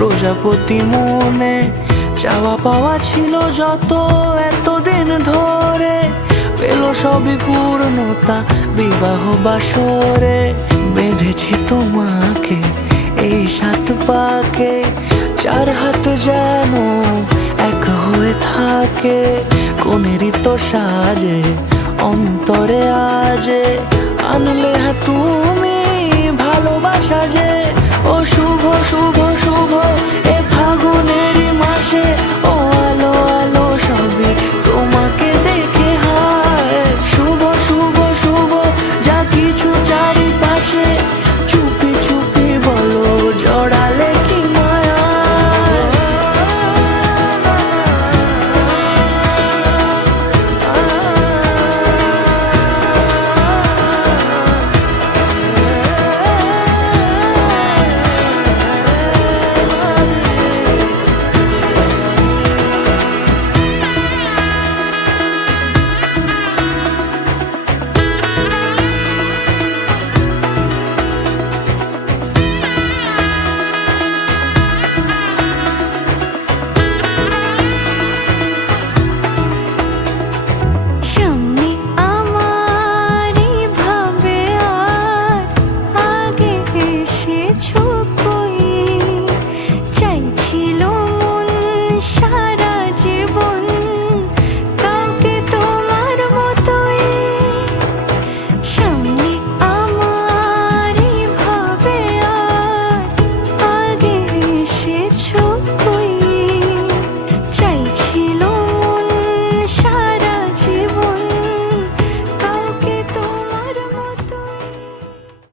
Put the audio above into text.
প্রজাপতি মনে চাওয়া পাওয়া ছিল যত এতদিন ধরে, পেল সবই পূর্ণতা বিবাহ বাসরে। বেঁধেছি তোমাকে এই 7 পাকে, 4 হাত যেন এক হয়ে থাকে। কোনেরই তো সাজে অন্তরে আজে আনলে হ্যাঁ তুমি ভালোবাসা যে। ও শুভ শুভ শুভ এ ফাগুনের